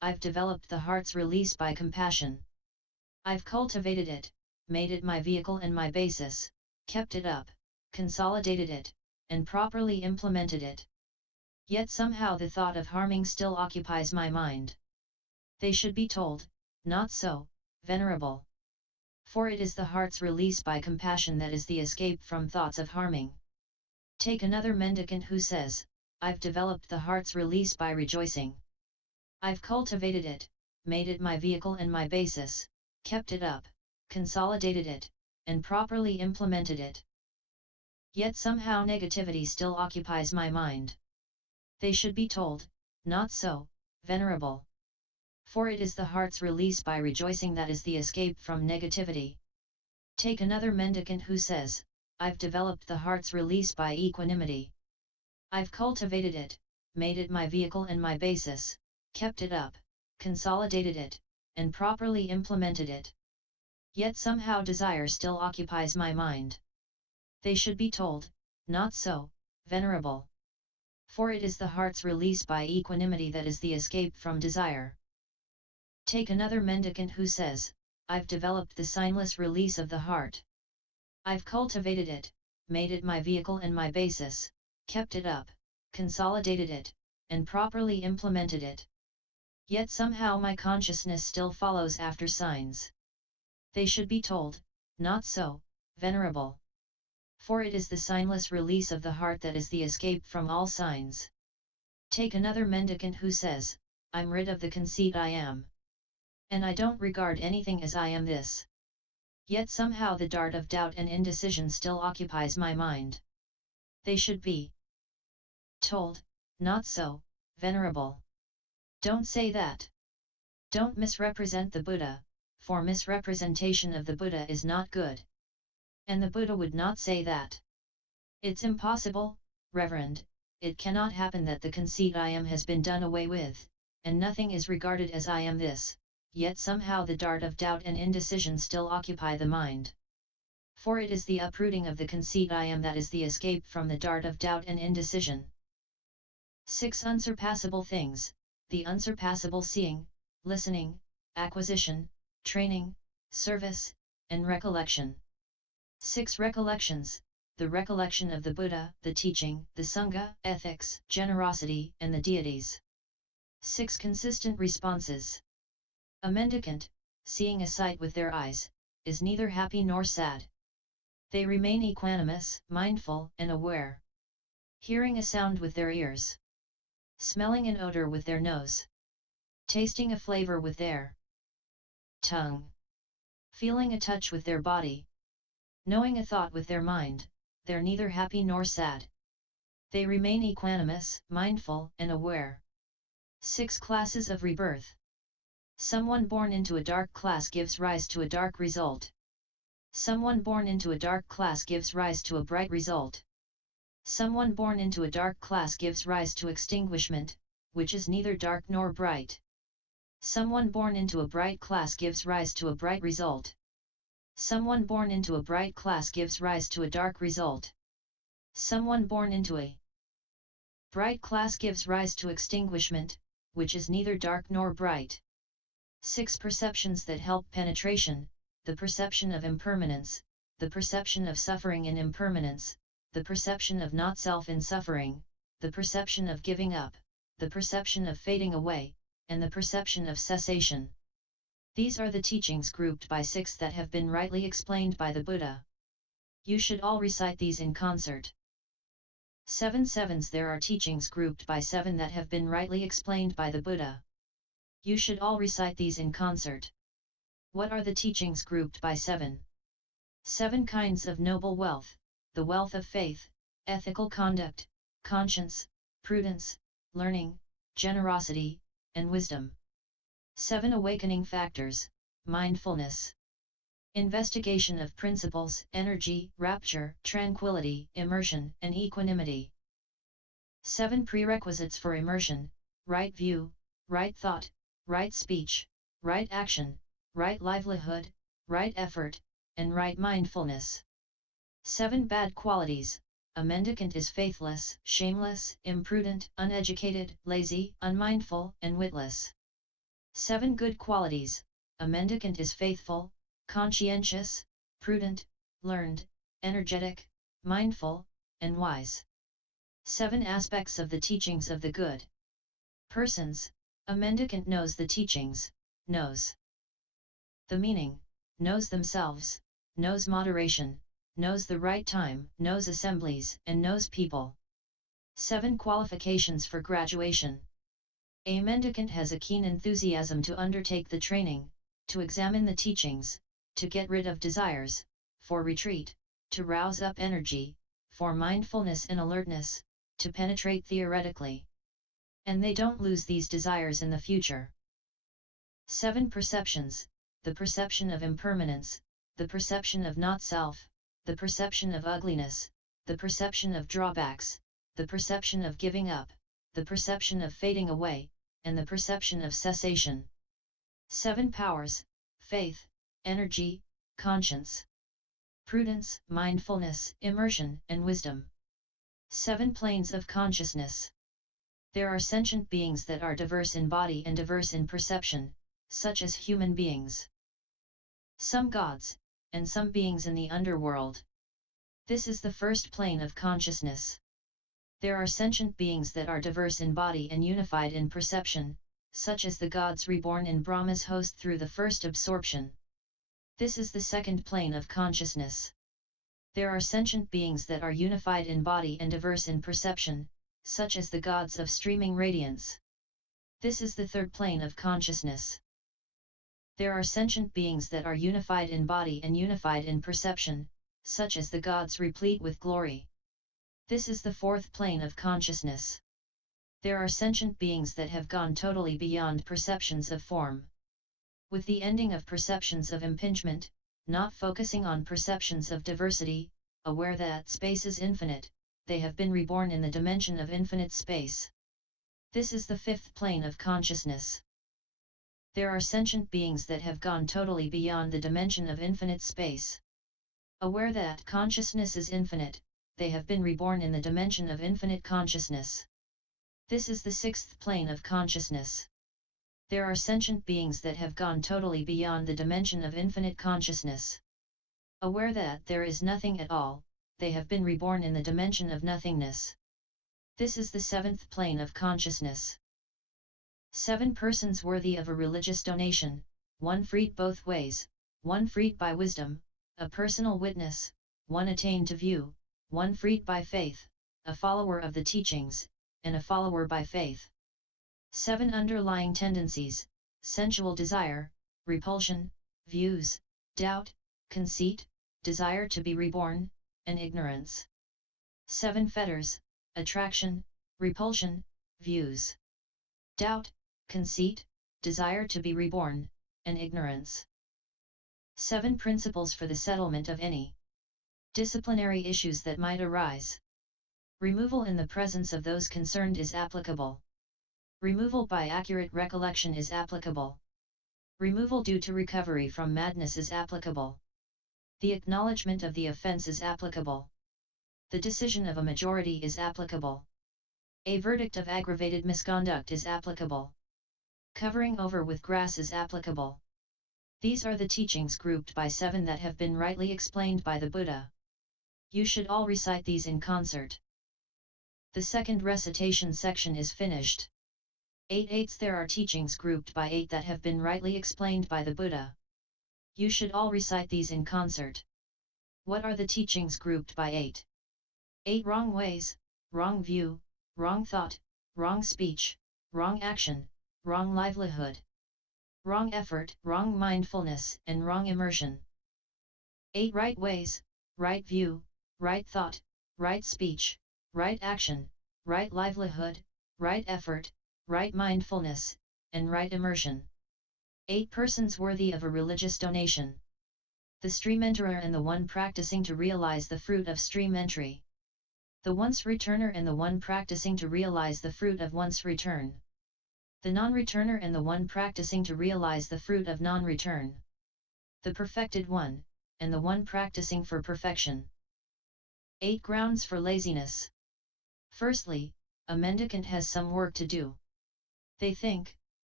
I've developed the heart's release by compassion. I've cultivated it, made it my vehicle and my basis, kept it up, consolidated it, and properly implemented it. Yet somehow the thought of harming still occupies my mind. They should be told, not so, Venerable. For it is the heart's release by compassion that is the escape from thoughts of harming. Take another mendicant who says, I've developed the heart's release by rejoicing. I've cultivated it, made it my vehicle and my basis, kept it up, consolidated it, and properly implemented it. Yet somehow negativity still occupies my mind. They should be told, not so, Venerable. For it is the heart's release by rejoicing that is the escape from negativity. Take another mendicant who says, I've developed the heart's release by equanimity. I've cultivated it, made it my vehicle and my basis, kept it up, consolidated it, and properly implemented it. Yet somehow desire still occupies my mind. They should be told, not so, Venerable. For it is the heart's release by equanimity that is the escape from desire. Take another mendicant who says, I've developed the signless release of the heart. I've cultivated it, made it my vehicle and my basis, kept it up, consolidated it, and properly implemented it. Yet somehow my consciousness still follows after signs. They should be told, not so, Venerable. For it is the signless release of the heart that is the escape from all signs. Take another mendicant who says, I'm rid of the conceit I am. And I don't regard anything as I am this. Yet somehow the dart of doubt and indecision still occupies my mind. They should be told, not so, Venerable. Don't say that. Don't misrepresent the Buddha, for misrepresentation of the Buddha is not good. And the Buddha would not say that. It's impossible, Reverend, it cannot happen that the conceit I am has been done away with, and nothing is regarded as I am this, yet somehow the dart of doubt and indecision still occupy the mind. For it is the uprooting of the conceit I am that is the escape from the dart of doubt and indecision. 6 unsurpassable things, the unsurpassable seeing, listening, acquisition, training, service, and recollection. 6 recollections, the recollection of the Buddha, the teaching, the Sangha, ethics, generosity, and the deities. 6 consistent responses. A mendicant, seeing a sight with their eyes, is neither happy nor sad. They remain equanimous, mindful, and aware. Hearing a sound with their ears. Smelling an odor with their nose. Tasting a flavor with their tongue. Feeling a touch with their body. Knowing a thought with their mind, they're neither happy nor sad. They remain equanimous, mindful, and aware. 6 classes of rebirth. Someone born into a dark class gives rise to a dark result. Someone born into a dark class gives rise to a bright result. Someone born into a dark class gives rise to extinguishment, which is neither dark nor bright. Someone born into a bright class gives rise to a bright result. Someone born into a bright class gives rise to a dark result. Someone born into a bright class gives rise to extinguishment, which is neither dark nor bright. 6 perceptions that help penetration, the perception of impermanence, the perception of suffering in impermanence, the perception of not self in suffering, the perception of giving up, the perception of fading away, and the perception of cessation. These are the teachings grouped by 6 that have been rightly explained by the Buddha. You should all recite these in concert. 7 sevens. There are teachings grouped by 7 that have been rightly explained by the Buddha. You should all recite these in concert. What are the teachings grouped by 7? 7 kinds of noble wealth, the wealth of faith, ethical conduct, conscience, prudence, learning, generosity, and wisdom. 7 awakening factors, mindfulness, investigation of principles, energy, rapture, tranquility, immersion, and equanimity. 7 prerequisites for immersion, right view, right thought, right speech, right action, right livelihood, right effort, and right mindfulness. 7 bad qualities. A mendicant is faithless, shameless, imprudent, uneducated, lazy, unmindful, and witless. 7 good qualities. A mendicant is faithful, conscientious, prudent, learned, energetic, mindful, and wise. 7 aspects of the teachings of the good persons. A mendicant knows the teachings, knows the meaning, knows themselves, knows moderation, knows the right time, knows assemblies, and knows people. 7 qualifications for graduation. A mendicant has a keen enthusiasm to undertake the training, to examine the teachings, to get rid of desires, for retreat, to rouse up energy, for mindfulness and alertness, to penetrate theoretically. And they don't lose these desires in the future. 7 perceptions. The perception of impermanence, the perception of not self, the perception of ugliness, the perception of drawbacks, the perception of giving up, the perception of fading away, and the perception of cessation. 7 powers: faith, energy, conscience, prudence, mindfulness, immersion, and wisdom. 7 planes of consciousness. There are sentient beings that are diverse in body and diverse in perception, such as human beings, some gods, and some beings in the underworld. This is the first plane of consciousness. There are sentient beings that are diverse in body and unified in perception, such as the gods reborn in Brahma's host through the first absorption. This is the second plane of consciousness. There are sentient beings that are unified in body and diverse in perception, such as the gods of streaming radiance. This is the third plane of consciousness. There are sentient beings that are unified in body and unified in perception, such as the gods replete with glory. This is the fourth plane of consciousness. There are sentient beings that have gone totally beyond perceptions of form. With the ending of perceptions of impingement, not focusing on perceptions of diversity, aware that space is infinite, they have been reborn in the dimension of infinite space. This is the fifth plane of consciousness. There are sentient beings that have gone totally beyond the dimension of infinite space. Aware that consciousness is infinite, they have been reborn in the dimension of infinite consciousness. This is the sixth plane of consciousness. There are sentient beings that have gone totally beyond the dimension of infinite consciousness. Aware that there is nothing at all, they have been reborn in the dimension of nothingness. This is the seventh plane of consciousness. 7 persons worthy of a religious donation, 1 freed both ways, 1 freed by wisdom, a personal witness, 1 attained to view, 1 freed by faith, a follower of the teachings, and a follower by faith. 7 underlying tendencies: sensual desire, repulsion, views, doubt, conceit, desire to be reborn, and ignorance. 7 fetters: attraction, repulsion, views, doubt, conceit, desire to be reborn, and ignorance. 7 principles for the settlement of any disciplinary issues that might arise. Removal in the presence of those concerned is applicable. Removal by accurate recollection is applicable. Removal due to recovery from madness is applicable. The acknowledgement of the offense is applicable. The decision of a majority is applicable. A verdict of aggravated misconduct is applicable. Covering over with grass is applicable. These are the teachings grouped by 7 that have been rightly explained by the Buddha. You should all recite these in concert. The second recitation section is finished. 8 There are teachings grouped by 8 that have been rightly explained by the Buddha. You should all recite these in concert. What are the teachings grouped by 8? 8 wrong ways, wrong view, wrong thought, wrong speech, wrong action, wrong livelihood, wrong effort, wrong mindfulness, and wrong immersion. 8 right ways, right view, right thought, right speech, right action, right livelihood, right effort, right mindfulness, and right immersion. 8 persons worthy of a religious donation. The stream enterer and the one practicing to realize the fruit of stream entry. The once returner and the one practicing to realize the fruit of once return. The non-returner and the one practicing to realize the fruit of non-return. The perfected one, and the one practicing for perfection. 8 grounds for laziness. Firstly, a mendicant has some work to do. They think,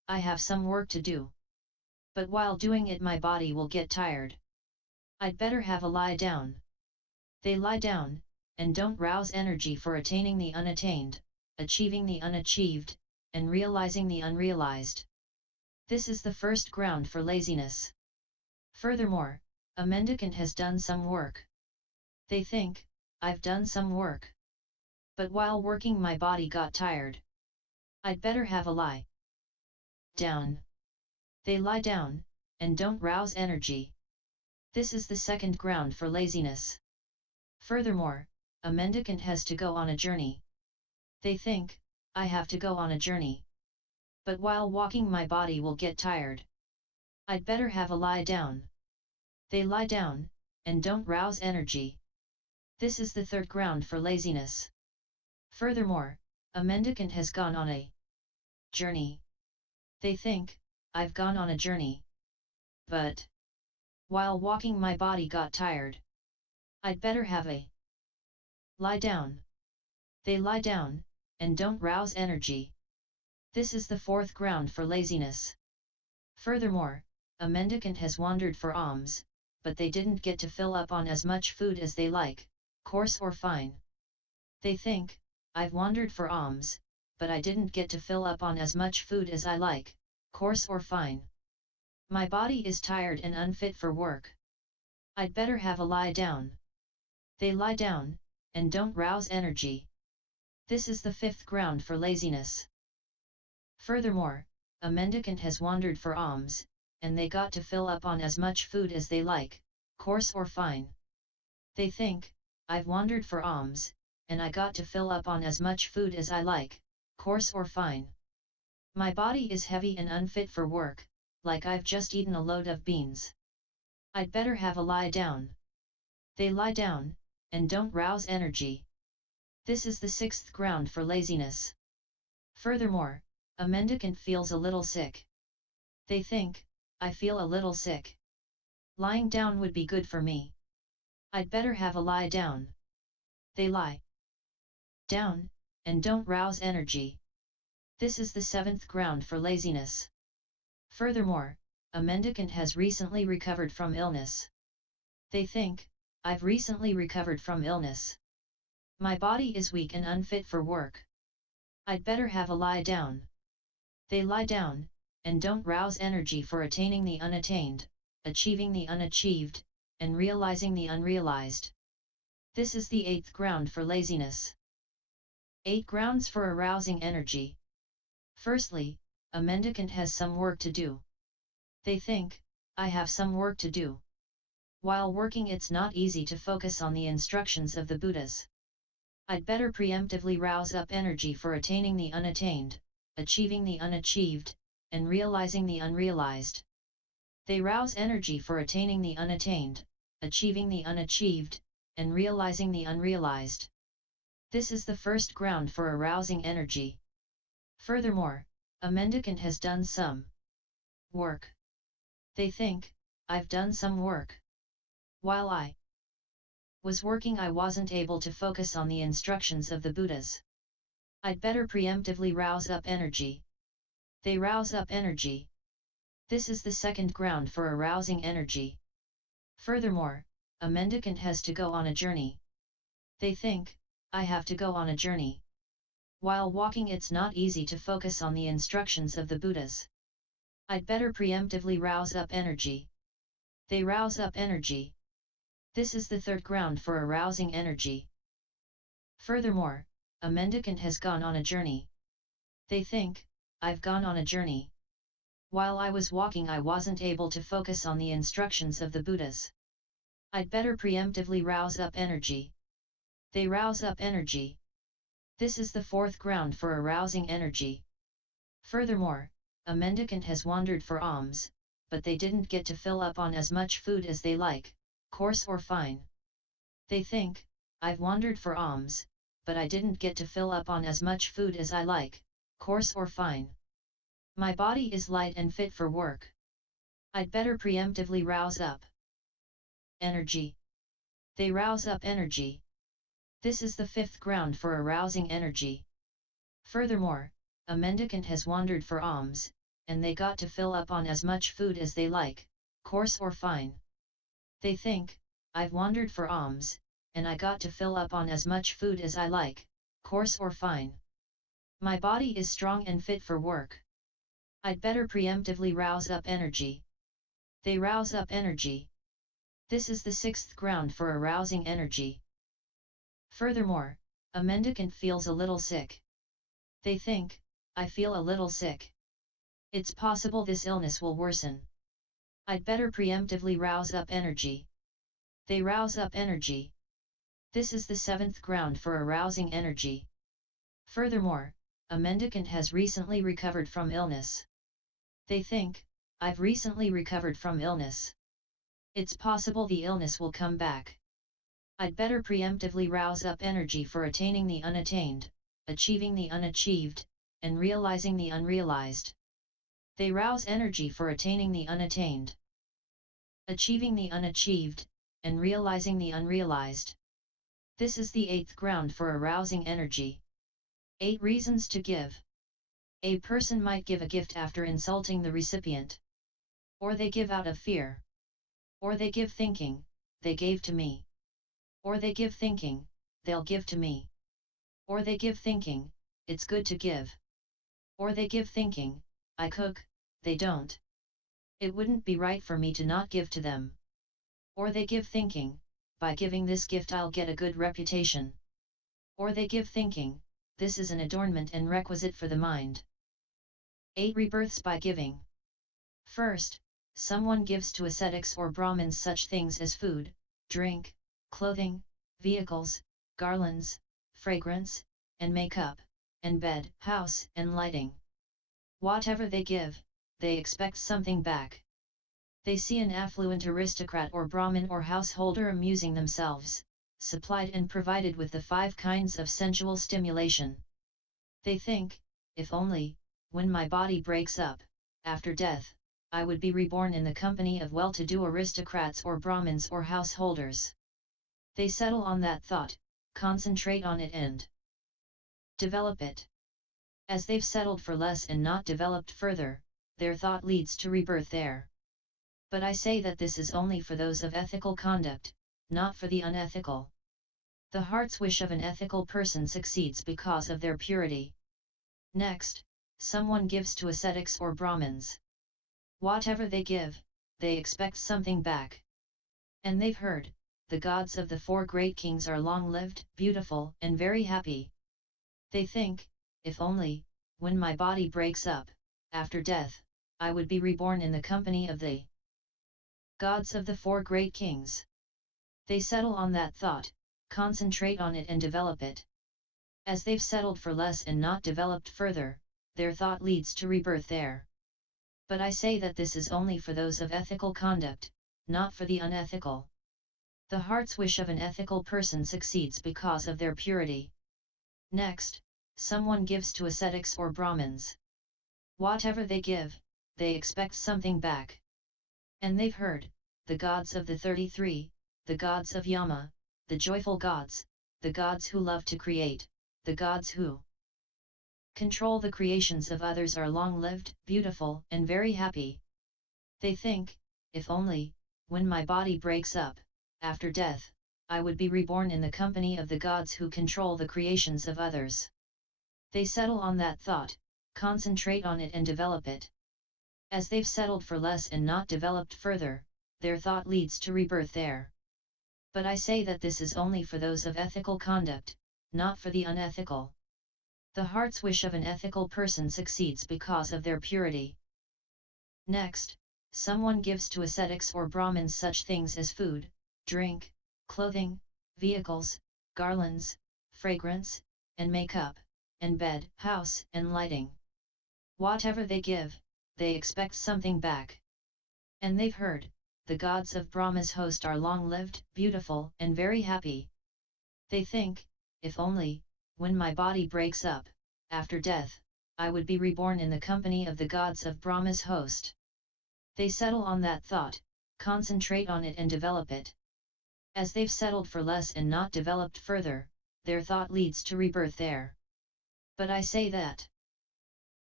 I have some work to do. But while doing it my body will get tired. I'd better have a lie down. They lie down, and don't rouse energy for attaining the unattained, achieving the unachieved, and realizing the unrealized. This is the first ground for laziness. Furthermore, a mendicant has done some work. They think, I've done some work. But while working my body got tired. I'd better have a lie down. They lie down, and don't rouse energy. This is the second ground for laziness. Furthermore, a mendicant has to go on a journey. They think, I have to go on a journey. But while walking my body will get tired. I'd better have a lie down. They lie down, and don't rouse energy. This is the third ground for laziness. Furthermore, a mendicant has gone on a journey. They think, I've gone on a journey. But while walking my body got tired. I'd better have a lie down. They lie down, and don't rouse energy. This is the fourth ground for laziness. Furthermore, a mendicant has wandered for alms, but they didn't get to fill up on as much food as they like, coarse or fine. They think, I've wandered for alms, but I didn't get to fill up on as much food as I like, coarse or fine. My body is tired and unfit for work. I'd better have a lie down. They lie down, and don't rouse energy. This is the fifth ground for laziness. Furthermore, a mendicant has wandered for alms, and they got to fill up on as much food as they like, coarse or fine. They think, I've wandered for alms, and I got to fill up on as much food as I like, coarse or fine. My body is heavy and unfit for work, like I've just eaten a load of beans. I'd better have a lie down. They lie down, and don't rouse energy. This is the sixth ground for laziness. Furthermore, a mendicant feels a little sick. They think, I feel a little sick. Lying down would be good for me. I'd better have a lie down. They lie down, and don't rouse energy. This is the seventh ground for laziness. Furthermore, a mendicant has recently recovered from illness. They think, I've recently recovered from illness. My body is weak and unfit for work. I'd better have a lie down. They lie down, and don't rouse energy for attaining the unattained, achieving the unachieved, and realizing the unrealized. This is the eighth ground for laziness. 8 grounds for arousing energy. Firstly, a mendicant has some work to do. They think, I have some work to do. While working it's not easy to focus on the instructions of the Buddhas. I'd better preemptively rouse up energy for attaining the unattained, achieving the unachieved, and realizing the unrealized. They rouse energy for attaining the unattained, achieving the unachieved, and realizing the unrealized. This is the first ground for arousing energy. Furthermore, a mendicant has done some work. They think, I've done some work. While I was working I wasn't able to focus on the instructions of the Buddhas. I'd better preemptively rouse up energy. They rouse up energy. This is the second ground for arousing energy. Furthermore, a mendicant has to go on a journey. They think, I have to go on a journey. While walking it's not easy to focus on the instructions of the Buddhas. I'd better preemptively rouse up energy. They rouse up energy. This is the third ground for arousing energy. Furthermore, a mendicant has gone on a journey. They think, I've gone on a journey. While I was walking I wasn't able to focus on the instructions of the Buddhas. I'd better preemptively rouse up energy. They rouse up energy. This is the fourth ground for arousing energy. Furthermore, a mendicant has wandered for alms, but they didn't get to fill up on as much food as they like, coarse or fine. They think, I've wandered for alms, but I didn't get to fill up on as much food as I like, coarse or fine. My body is light and fit for work. I'd better preemptively rouse up energy. They rouse up energy. This is the fifth ground for arousing energy. Furthermore, a mendicant has wandered for alms, and they got to fill up on as much food as they like, coarse or fine. They think, I've wandered for alms, and I got to fill up on as much food as I like, coarse or fine. My body is strong and fit for work. I'd better preemptively rouse up energy. They rouse up energy. This is the sixth ground for arousing energy. Furthermore, a mendicant feels a little sick. They think, I feel a little sick. It's possible this illness will worsen. I'd better preemptively rouse up energy. They rouse up energy. This is the seventh ground for arousing energy. Furthermore, a mendicant has recently recovered from illness. They think, I've recently recovered from illness. It's possible the illness will come back. I'd better preemptively rouse up energy for attaining the unattained, achieving the unachieved, and realizing the unrealized. They rouse energy for attaining the unattained, achieving the unachieved, and realizing the unrealized. This is the eighth ground for arousing energy. 8 reasons to give. A person might give a gift after insulting the recipient. Or they give out of fear. Or they give thinking, they gave to me. Or they give thinking, they'll give to me. Or they give thinking, it's good to give. Or they give thinking, I cook, they don't. It wouldn't be right for me to not give to them. Or they give thinking, by giving this gift I'll get a good reputation. Or they give thinking, this is an adornment and requisite for the mind. 8 rebirths by giving. First, someone gives to ascetics or brahmins such things as food, drink, clothing, vehicles, garlands, fragrance, and makeup, and bed, house, and lighting. Whatever they give, they expect something back. They see an affluent aristocrat or brahmin or householder amusing themselves, supplied and provided with the 5 kinds of sensual stimulation. They think, if only, when my body breaks up, after death, I would be reborn in the company of well-to-do aristocrats or brahmins or householders. They settle on that thought, concentrate on it and develop it. As they've settled for less and not developed further, their thought leads to rebirth there. But I say that this is only for those of ethical conduct, not for the unethical. The heart's wish of an ethical person succeeds because of their purity. Next, someone gives to ascetics or brahmins. Whatever they give, they expect something back. And they've heard, the gods of the 4 great kings are long-lived, beautiful, and very happy. They think, if only, when my body breaks up, after death, I would be reborn in the company of the gods of the 4 great kings. They settle on that thought, concentrate on it and develop it. As they've settled for less and not developed further, their thought leads to rebirth there. But I say that this is only for those of ethical conduct, not for the unethical. The heart's wish of an ethical person succeeds because of their purity. Next, someone gives to ascetics or brahmins. Whatever they give, they expect something back. And they've heard, the gods of the 33, the gods of Yama, the joyful gods, the gods who love to create, the gods who control the creations of others are long-lived, beautiful, and very happy. They think, if only, when my body breaks up, after death, I would be reborn in the company of the gods who control the creations of others. They settle on that thought, concentrate on it and develop it. As they've settled for less and not developed further, their thought leads to rebirth there. But I say that this is only for those of ethical conduct, not for the unethical. The heart's wish of an ethical person succeeds because of their purity. Next, someone gives to ascetics or brahmins such things as food, drink, clothing, vehicles, garlands, fragrance, and makeup, and bed, house, and lighting. Whatever they give, they expect something back. And they've heard, the gods of Brahma's host are long-lived, beautiful, and very happy. They think, if only, when my body breaks up, after death, I would be reborn in the company of the gods of Brahma's host. They settle on that thought, concentrate on it and develop it. As they've settled for less and not developed further, their thought leads to rebirth there. But I say that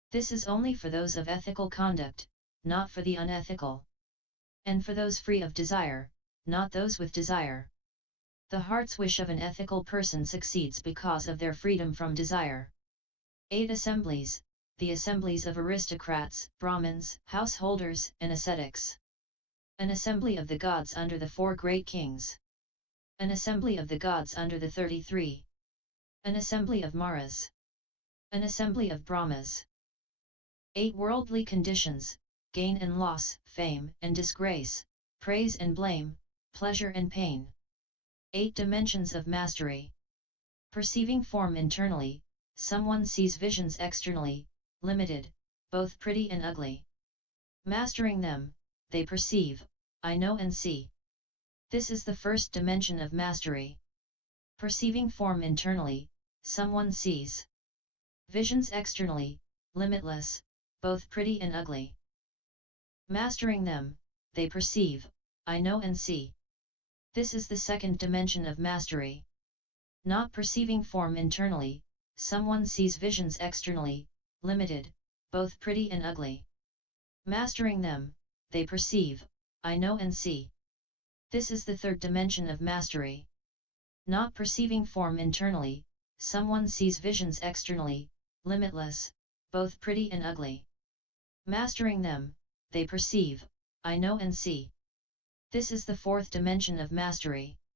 This is only for those of ethical conduct, not for the unethical. And for those free of desire, not those with desire. The heart's wish of an ethical person succeeds because of their freedom from desire. 8 Assemblies, the assemblies of aristocrats, brahmins, householders, and ascetics. An assembly of the gods under the 4 great kings. An assembly of the gods under the 33. An assembly of maras. An assembly of brahmas. 8 Worldly conditions, gain and loss, fame and disgrace, praise and blame, pleasure and pain. 8 Dimensions of mastery. Perceiving form internally, someone sees visions externally, limited, both pretty and ugly. Mastering them, they perceive, I know and see. This is the first dimension of mastery. Perceiving form internally, someone sees visions externally, limitless, both pretty and ugly. Mastering them, they perceive, I know and see. This is the second dimension of mastery. Not perceiving form internally, someone sees visions externally, limited, both pretty and ugly. Mastering them, they perceive, I know and see. This is the third dimension of mastery. Not perceiving form internally, someone sees visions externally, limitless, both pretty and ugly. Mastering them, they perceive, I know and see. This is the fourth dimension of mastery.